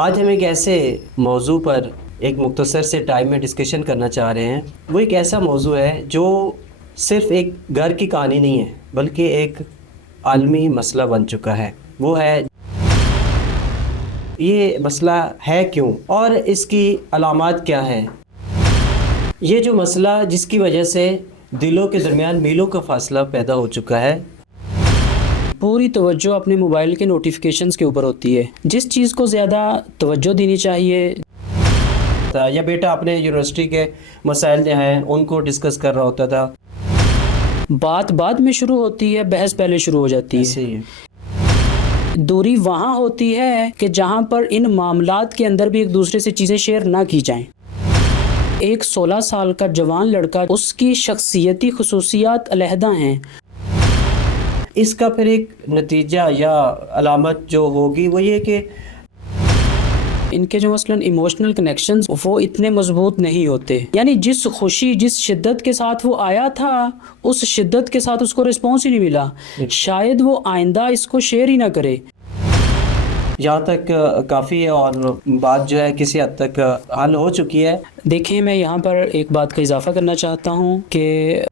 आज हम एक ऐसे मौजू पर एक मुख्तसर से टाइम में डिस्कशन करना चाह रहे हैं। वो एक ऐसा मौजू है जो सिर्फ़ एक घर की कहानी नहीं है, बल्कि एक आलमी मसला बन चुका है। वो है, ये मसला है क्यों और इसकी अलामात क्या है। ये जो मसला जिसकी वजह से दिलों के दरमियान मीलों का फासला पैदा हो चुका है। पूरी तवज्जो अपने मोबाइल के नोटिफिकेशंस के ऊपर होती है। जिस चीज़ को ज़्यादा तवज्जो देनी चाहिए, या बेटा अपने यूनिवर्सिटी के मसाइल जो हैं उनको डिस्कस कर रहा होता था, बात बाद में शुरू होती है, बहस पहले शुरू हो जाती ऐसे ही है। है। दूरी वहाँ होती है कि जहाँ पर इन मामलात के अंदर भी एक दूसरे से चीज़ें शेयर ना की जाएं। एक 16 साल का जवान लड़का, उसकी शख्सियती खुसूसियात अलहदा हैं। इसका फिर एक नतीजा या अलामत जो होगी वो ये कि इनके जो मसलन इमोशनल कनेक्शंस वो इतने मजबूत नहीं होते। यानी जिस खुशी, जिस शिद्दत के साथ वो आया था, उस शिद्दत के साथ उसको रिस्पॉन्स ही नहीं मिला। शायद वो आइंदा इसको शेयर ही ना करे। यहाँ तक काफ़ी है और बात जो है किसी हद तक हल हो चुकी है। देखें, मैं यहाँ पर एक बात का इजाफा करना चाहता हूँ कि